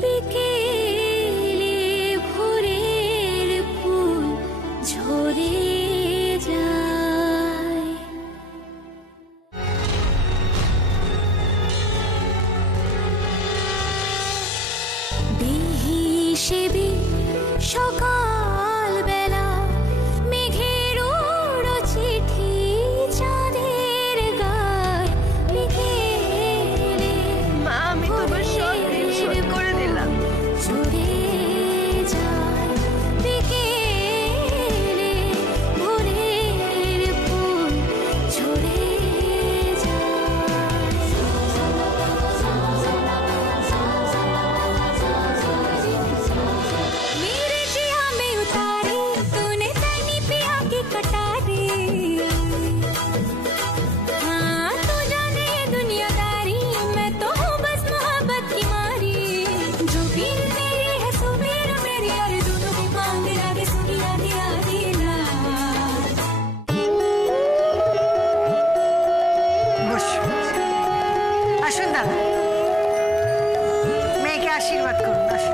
বিকেলে ভোরের ফুল ঝরে যায়। বিহিসেবি সকাল বেলা মেঘের উড়ো চিঠি চাঁদের গায়। বিকেলে মা, আমি তোমার সব ঋণ শোধ করে দিলাম। ঝরে যায়। বিকেলে ভোরের ফুল ঝরে मेरे जिया में उतारी तूने तनी पिया की कटारी। हाँ तू जाने ये दुनियादारी, मैं तो हूँ बस मोहब्बत की मारी। जो भी तेरी है सुबह मेरी, और दोनों की मांग लागे सुनिया दिया दिला। আসুন দাদা, মেয়েকে আশীর্বাদ করুন। আসুন।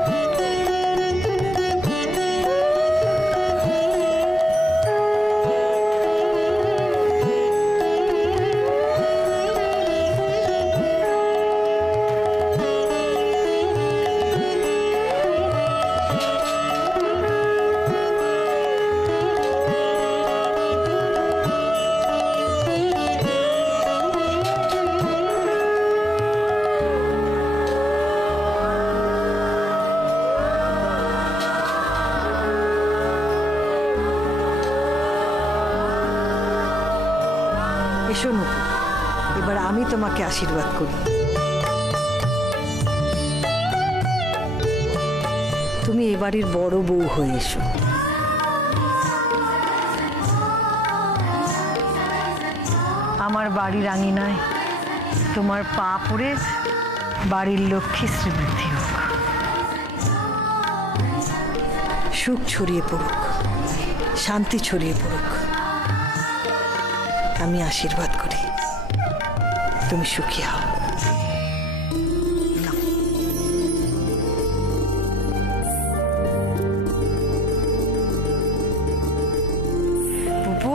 এসো নূপুর, এবার আমি তোমাকে আশীর্বাদ করি। তুমি এবারের বড় বউ হয়ে এসো। আমার বাড়ির আঙিনায় তোমার পা পড়ে বাড়ির লক্ষ্মী শ্রীবৃদ্ধি হোক, সুখ ছড়িয়ে পড়ুক, শান্তি ছড়িয়ে পড়ুক। আমি আশীর্বাদ করি তুমি সুখী হও। পুপু।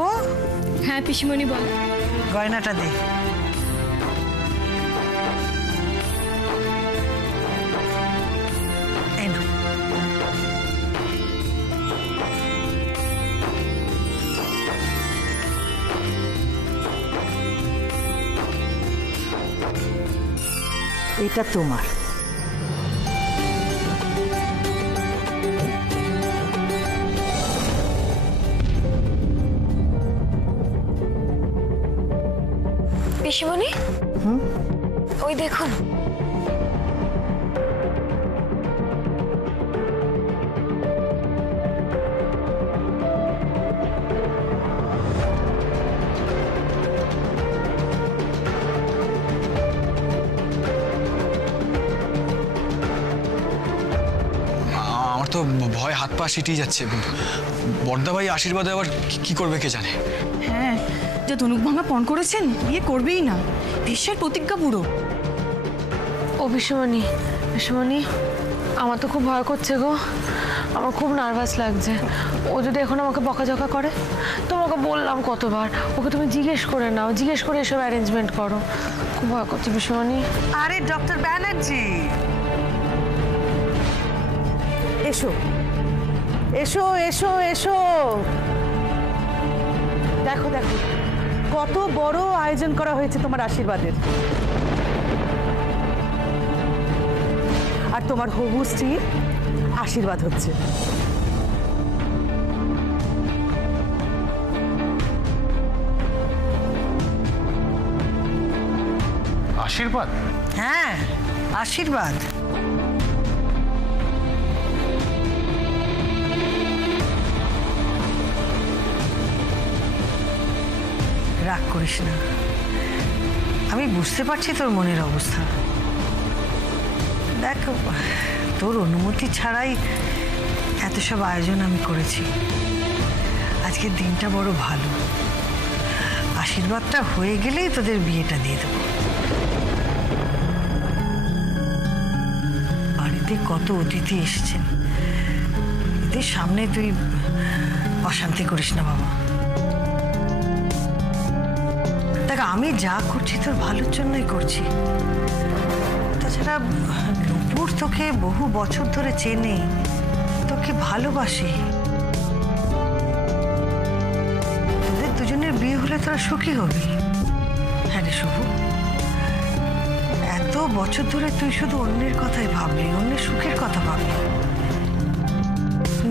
হ্যাঁ পিসিমণি বল। গয়নাটা দে। এই নাও। এটা তোমার। পিসিমণি ওই দেখুন। তো ভয় হাত পা সিটিয়ে যাচ্ছে। বড়দা ভাই আশীর্বাদে আবার কি করবে কে জানে। হ্যাঁ, যে ধনুক ভাঙা পণ করেছেন বিয়ে করবেই না, ভীষ্মের প্রতিজ্ঞা পুরো। ও পিসিমণি, পিসিমণি আমার তো খুব ভয় করছে গো, আমার খুব নার্ভাস লাগছে। ও যদি এখন আমাকে বকাঝকা করে, তোমাকে বললাম কতবার, ওকে তুমি জিজ্ঞেস করে নাও, জিজ্ঞেস করে এসব অ্যারেঞ্জমেন্ট করো। খুব ভয় করছে পিসিমণি। আরে ডক্টর ব্যানার্জি, এসো এসো এসো এসো। দেখো দেখো কত বড় আয়োজন করা হয়েছে তোমার আশীর্বাদের। আর তোমার হবু স্ত্রীর আশীর্বাদ হচ্ছে। আশীর্বাদ? হ্যাঁ, আশীর্বাদ। রাগ করিস না, আমি বুঝতে পারছি তোর মনের অবস্থা। দেখ, তোর অনুমতি ছাড়াই এত সব আয়োজন আমি করেছি। আজকের দিনটা বড় ভালো, আশীর্বাদটা হয়ে গেলেই তোদের বিয়েটা দিয়ে দেবো। বাড়িতে বাড়িতে কত অতিথি এসেছেন, এদের সামনে তুই অশান্তি করিস না বাবা। দেখ, আমি যা করছি তোর ভালোর জন্যই করছি। তাছাড়া নূপুর তোকে বহু বছর ধরে চেনে, তোকে ভালোবাসে। তোদের দুজনের বিয়ে হলে তোরা সুখী হবি। হ্যাঁ রে শুভ, এত বছর ধরে তুই শুধু অন্যের কথাই ভাবলি, অন্যের সুখের কথা ভাবলি,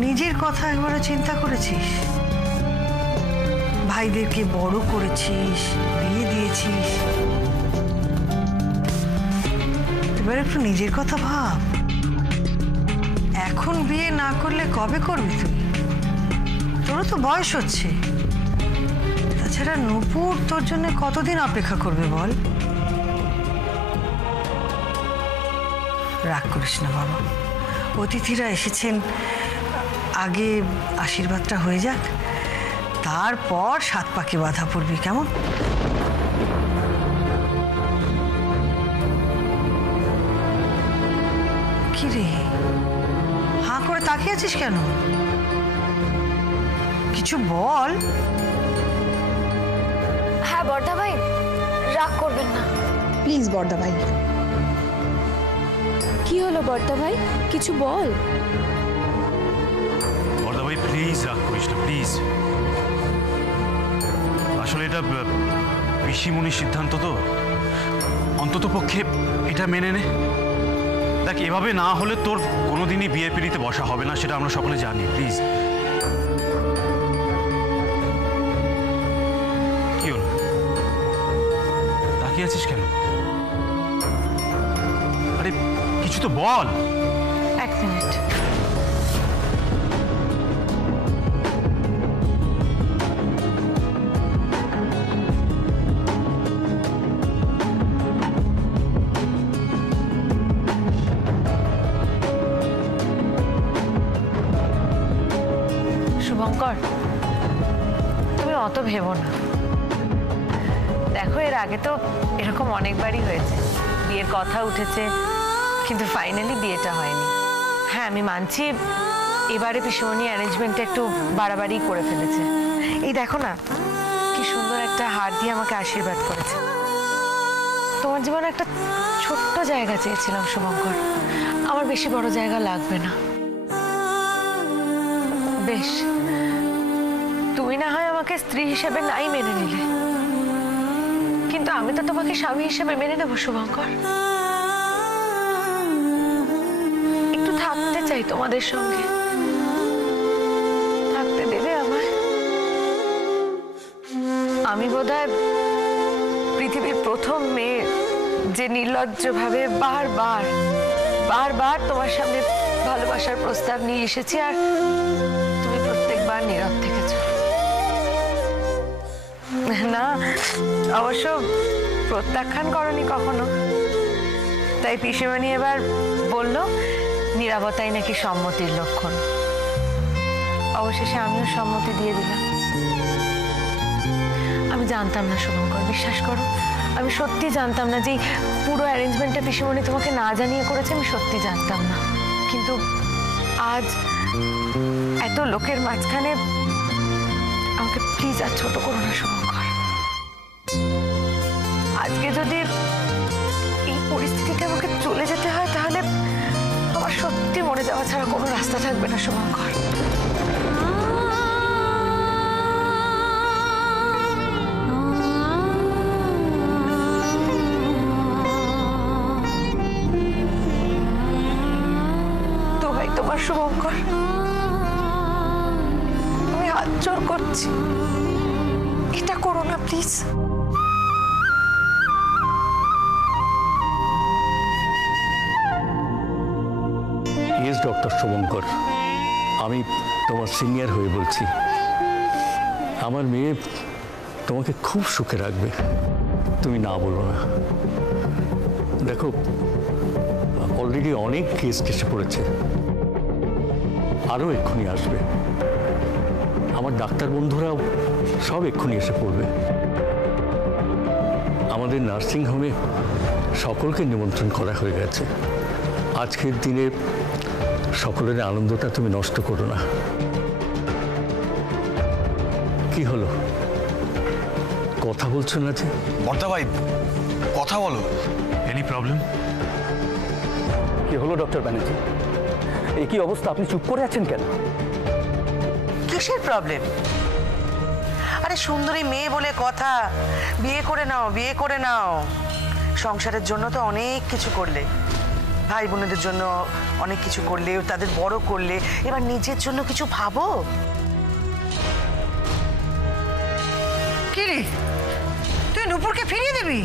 নিজের কথা একবারও চিন্তা করেছিস? ভাইদেরকে বড় করেছিস, বিয়ে দিয়েছিস, এবার একটু নিজের কথা ভাব। এখন বিয়ে না করলে কবে করবি তুই? তোরও তো বয়স হচ্ছে। তাছাড়া নূপুর তোর জন্য কতদিন অপেক্ষা করবে বল? রাগ করিস না বাবা, অতিথিরা এসেছেন, আগে আশীর্বাদটা হয়ে যাক, তারপর 7 পাকে বাধা পড়বি, কেমন? কি রে, হাঁ করে তাকিয়ে আছিস কেন? কিছু বল। হ্যাঁ বর্দা ভাই, রাগ করবেন না প্লিজ বর্দা ভাই। কি হলো বর্দা ভাই, কিছু বল। বর্দা ভাই প্লিজ রাগ করিস না, প্লিজ। আসলে এটা ঋষিমুনির সিদ্ধান্ত, তো অন্তত পক্ষে এটা মেনে নে। দেখ, এভাবে না হলে তোর কোনোদিনই বিয়ে পিড়িতে বসা হবে না, সেটা আমরা সকলে জানি। প্লিজ। কি হলো, তাকিয়ে আছিস কেন? আরে কিছু তো বল। 1 মিনিট। শুভঙ্কর, তুমি অত ভেবো না। দেখো, এর আগে তো এরকম অনেকবারই হয়েছে, বিয়ের কথা উঠেছে, কিন্তু ফাইনালি বিয়েটা হয়নি। হ্যাঁ, আমি মানছি এবারে পিসিমণি অ্যারেঞ্জমেন্টটা একটু বাড়াবাড়ি করে ফেলেছে। এই দেখো না, কি সুন্দর একটা হার দিয়ে আমাকে আশীর্বাদ করেছে। তোমার জীবনে একটা ছোট্ট জায়গা চেয়েছিলাম শুভঙ্কর, আমার বেশি বড় জায়গা লাগবে না। বেশ, তুমি না হয় আমাকে স্ত্রী হিসেবে নাই মেনে নিলে, কিন্তু আমি তো তোমাকে স্বামী হিসেবে মেনে নেব শুভঙ্কর। একটু থাকতে চাই তোমাদের সঙ্গে, থাকতে দেবে আমায়? আমি বোধহয় পৃথিবীর প্রথম মেয়ে যে নির্লজ্জভাবে বারবার বারবার তোমার সামনে ভালোবাসার প্রস্তাব নিয়ে এসেছি, আর তুমি প্রত্যেকবার নীরব থেকেছো। না, অবশ্য প্রত্যাখ্যান করনি কখনো। তাই পিসিমণি এবার বলল নীরবতাই নাকি সম্মতির লক্ষণ। অবশেষে আমিও সম্মতি দিয়ে দিলাম। আমি জানতাম না শুভঙ্কর, বিশ্বাস করো, আমি সত্যি জানতাম না যে পুরো অ্যারেঞ্জমেন্টটা পিসিমণি তোমাকে না জানিয়ে করেছে। আমি সত্যি জানতাম না, কিন্তু আজ এত লোকের মাঝখানে আমাকে প্লিজ আর ছোট করো না শুভঙ্কর। আজকে যদি এই পরিস্থিতিতে আমাকে চলে যেতে হয়, তাহলে আমার সত্যি মরে যাওয়া ছাড়া কোনো রাস্তা থাকবে না শুভঙ্কর। তো ভাই, তোমার শুভঙ্কর, আমি হাত জোর করছি, এটা করো না প্লিজ। ইয়েস ডক্টর শুভঙ্কর, আমি তোমার সিনিয়র হয়ে বলছি। আমার মেয়ে তোমাকে খুব সুখে রাখবে, তুমি না বলো না। দেখো, অলরেডি অনেক কেস এসে পড়েছে, আরও এক্ষুনি আসবে। আমার ডাক্তার বন্ধুরাও সব এক্ষুনি এসে পড়বে। আমাদের নার্সিংহোমে সকলকে নিমন্ত্রণ করা হয়ে গেছে। আজকের দিনে সকলের আনন্দটা তুমি নষ্ট করো না। কি হলো, কথা বলছো না যে? বর্দা ভাই কথা বলো। Any problem? কি হলো ডক্টর ব্যানার্জি, এই কি অবস্থা? আপনি চুপ করে আছেন কেন? কিসের প্রবলেম? আরে সুন্দরী মেয়ে বলে কথা, বিয়ে করে নাও, বিয়ে করে নাও। সংসারের জন্য তো অনেক কিছু করলে, ভাই বোনেদের জন্য অনেক কিছু করলে, তাদের বড় করলে, এবার নিজের জন্য কিছু ভাবো। কি রে, তুই নূপুরকে ফিরিয়ে দিবি?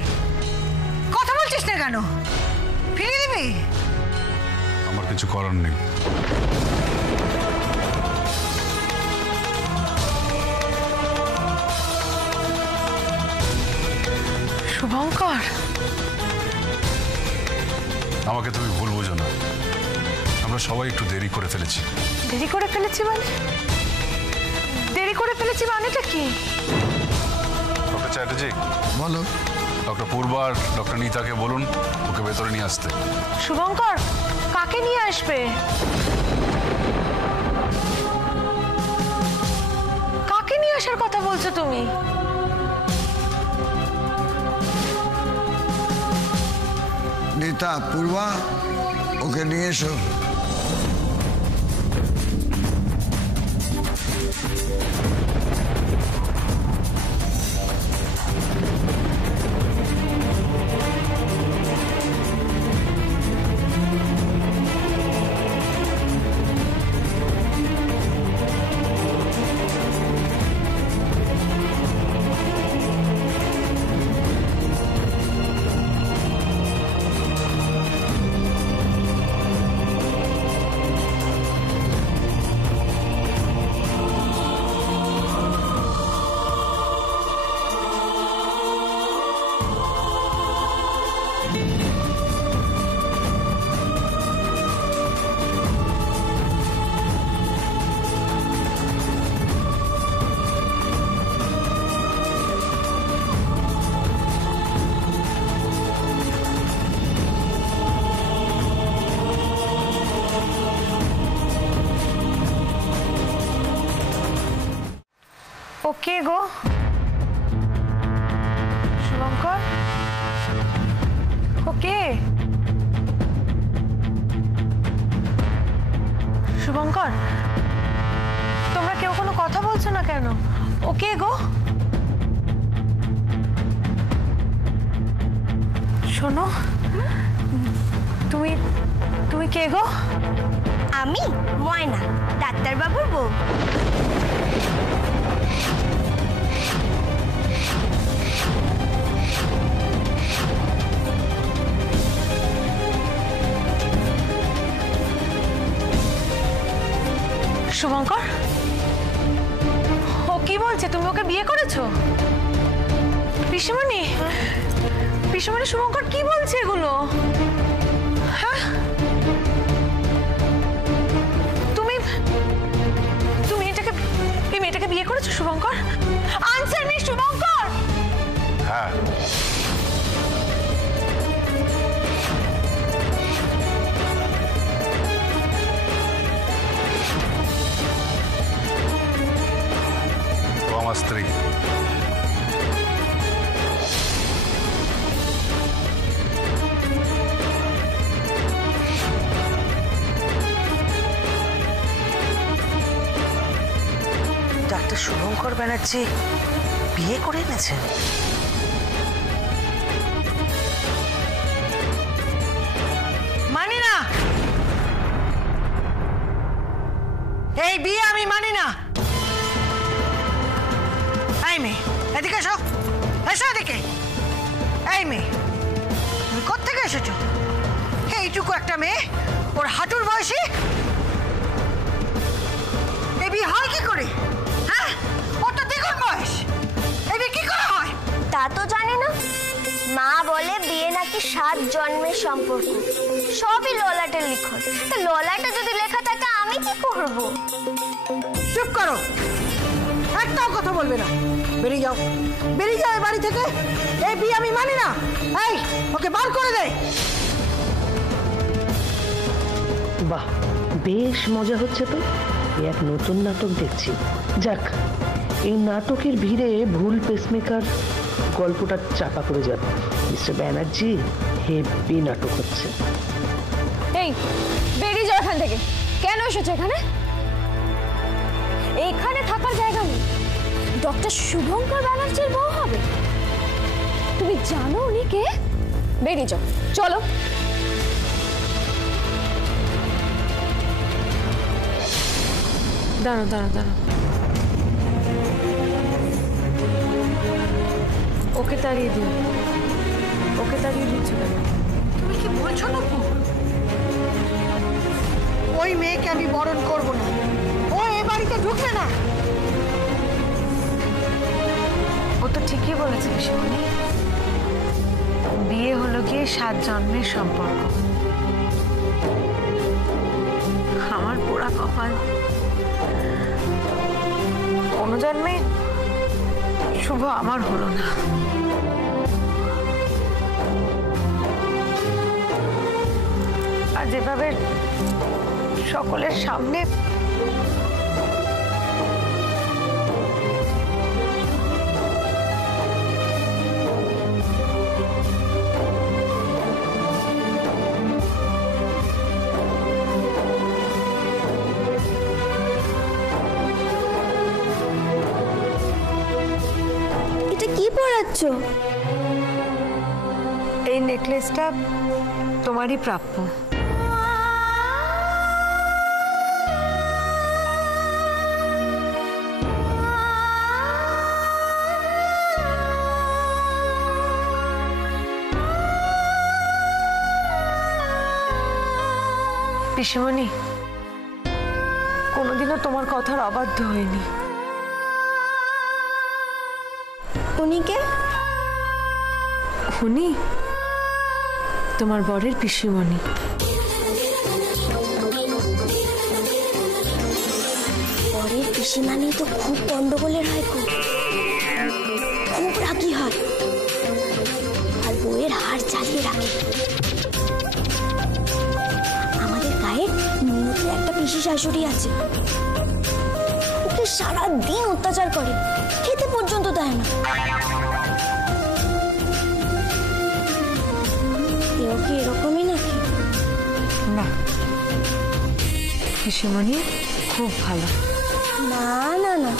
কথা বলছিস না কেন? ফিরিয়ে দিবি? আমার কিছু করার নেই। শুভঙ্কর, আমাকে তুমি ভুল বোঝো না, আমরা সবাই একটু দেরি করে ফেলেছি। দেরি করে ফেলেছি মানে? দেরি করে ফেলেছি মানেটা কি? ডক্টর চ্যাটার্জি বলো, ডক্টর পূর্বা আর ডক্টর নীতাকে বলুন ওকে ভেতরে নিয়ে আসতে। শুভঙ্কর, কাকে নিয়ে আসবে? কাকে নিয়ে আসার কথা বলছো তুমি? নীতা, পূর্বা, ওকে নিয়ে এসো। ওকে গো শুভঙ্কর, ওকে শুভঙ্কর, তোমরা কেউ কোনো কথা বলছো না কেন? ওকে গো, শোনো, তুমি তুমি কে গো? আমি ময়না, ডাক্তারবাবুর বউ। শুভঙ্কর, ও কি বলছে? তুমি ওকে বিয়ে করেছো? পিসিমণি, পিসিমণি, শুভঙ্কর কি বলছে এগুলো? হ্যাঁ, তুমি তুমি এই মেয়েটাকে বিয়ে করেছো শুভঙ্কর? Answer me Shubhankar. হ্যাঁ, আমার স্ত্রী। ডাক্তার শুভঙ্কর ব্যানার্জি বিয়ে করে এনেছেন? মানি না, এই বিয়ে আমি মানি না। এই মেয়ে, এদিকে এসো, এসো এদিকে। এই মেয়ে, তুমি কোত্থেকে এসেছো? এইটুকু একটা মেয়ে, ওর হাঁটুর বয়সী, এই বিয়ে হয় কি করে? হ্যাঁ, ওর তো দ্বিগুণ বয়স, এই বিয়ে কি করে হয়? তা তো জানি না। মা বলে বিয়ে নাকি 7 জন্মের সম্পর্ক, সবই ললাটের লিখন। তা ললাটে যদি লেখা থাকে আমি কি করব? চুপ করো, একটাও কথা বলবে না। বেরিয়ে যাও, বেরিয়ে যাও এই বাড়ি থেকে। এই বিয়ে আমি মানি না। এই, ওকে বার করে দে। বাহ, বেশ মজা হচ্ছে তো। এক নতুন নাটক দেখছি। যাক, এই নাটকের ভিড়ে ভুল পেসমেকার গল্পটা চাপা পড়ে যাবে। মিস্টার ব্যানার্জি, হেভি নাটক হচ্ছে। এই বেরিয়ে যাও এখান থেকে। কেন এসেছো এখানে? এখানে থাকার জায়গা নেই। ডক্টর শুভঙ্কর ব্যানার্জির বউ হবে? তুমি জানো উনি কে? বেরিয়ে যাও, চলো। দাঁড়ো দাঁড়ো দাঁড়ো, ওকে তাড়িয়ে দিও। ওকে তাড়িয়ে দিচ্ছ কেন? তুমি কি বলছো নূপুর? ওই মেয়েকে আমি বরণ করব না। ও এ বাড়িতে ঢুকবে না। ও তো ঠিকই বলেছে পিসিমণি, বিয়ে হলো গিয়ে 7 জন্মের সম্পর্ক। আমার পোড়া কপাল, কোনো জন্মে শুভ আমার হলো না। আর যেভাবে সকলের সামনে এই নেকলেসটা তোমারই প্রাপ্য। পিসিমণি, কোনোদিনও তোমার কথার অবাধ্য হয়নি। উনি কে? উনি তোমার বরের পিসিমণি। বরের পিসিমানি তো খুব গন্ডগোলের হয়, খুব রাগী হয়, আর বউয়ের হাড় চালিয়ে রাখে। আমাদের গায়ে নিয়ত একটা পিসি শাশুড়ি আছে, ওকে সারাদিন অত্যাচার করে, খেতে পর্যন্ত দেয় না। এও কি এরকমই নাকি? না, পিসিমণি খুব ভালো। না না না,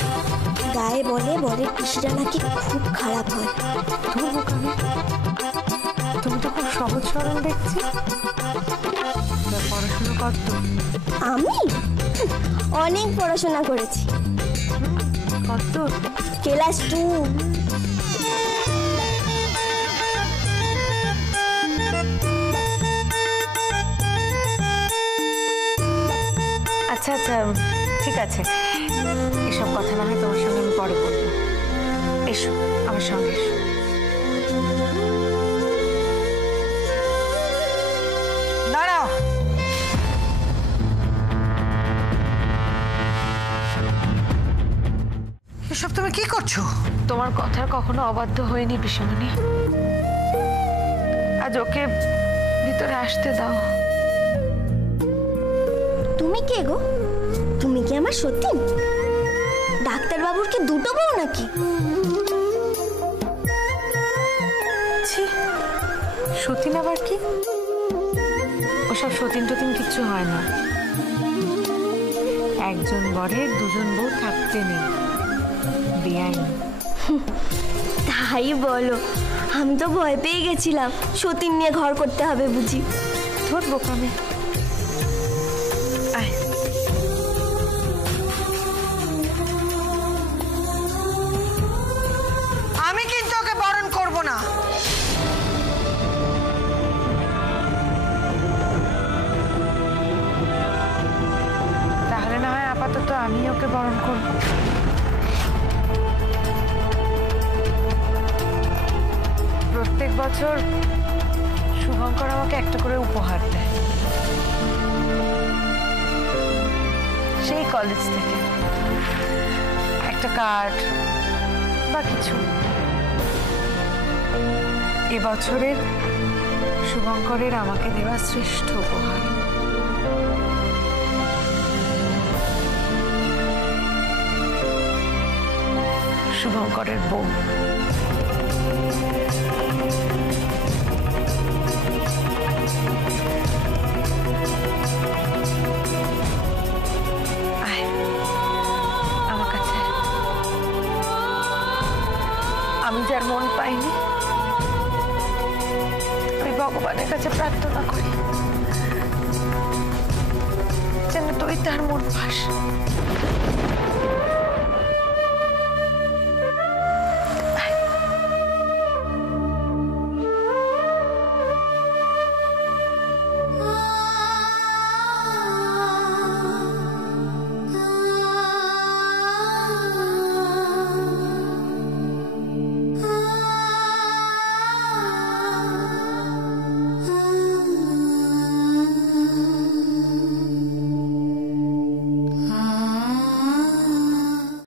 গায়ে বলে বরের পিসিরা নাকি খুব খারাপ হয়। তুমি তো খুব সহজ সরল দেখছি। পড়াশোনা করতো? আমি অনেক পড়াশোনা করেছি। কত? ক্লাস 2। আচ্ছা আচ্ছা, ঠিক আছে, এসব কথা না হয় তোমার সঙ্গে আমি পরে বলবো। এসো আমার সঙ্গে, এসো। দাঁড়াও। এসব তুমি কি করছো? তোমার কথার কখনো অবাধ্য হয়নি পিসিমণি। আজ ওকে ভিতরে আসতে দাও। তুমি কে গো? তুমি কি আমার সত্যি? ডাক্তার বাবুর কি দুটো বউ নাকি? সতীন আবার কি? ওসব সতীন টতীন কিচ্ছু হয় না। একজন বরের 2 জন বউ থাকতে নেই, বেআইন। তাই বলো? আমি তো ভয় পেয়ে গেছিলাম, সতীন নিয়ে ঘর করতে হবে বুঝি। তোর বোকামে। আমি কিন্তু ওকে বরণ করব না। তাহলে না হয় আপাতত আমি ওকে বরণ করব। প্রত্যেক বছর শুভঙ্কর আমাকে একটা করে উপহার দেয়, সেই কলেজ থেকে একটা কার্ড বা কিছু। এবছরের শুভঙ্করের আমাকে দেওয়া শ্রেষ্ঠ উপহার শুভঙ্করের বউ। আমার কাছে আমি যার মন পাইনি, আমি ভগবানের কাছে প্রার্থনা করি যেন তুই তার মন পাস।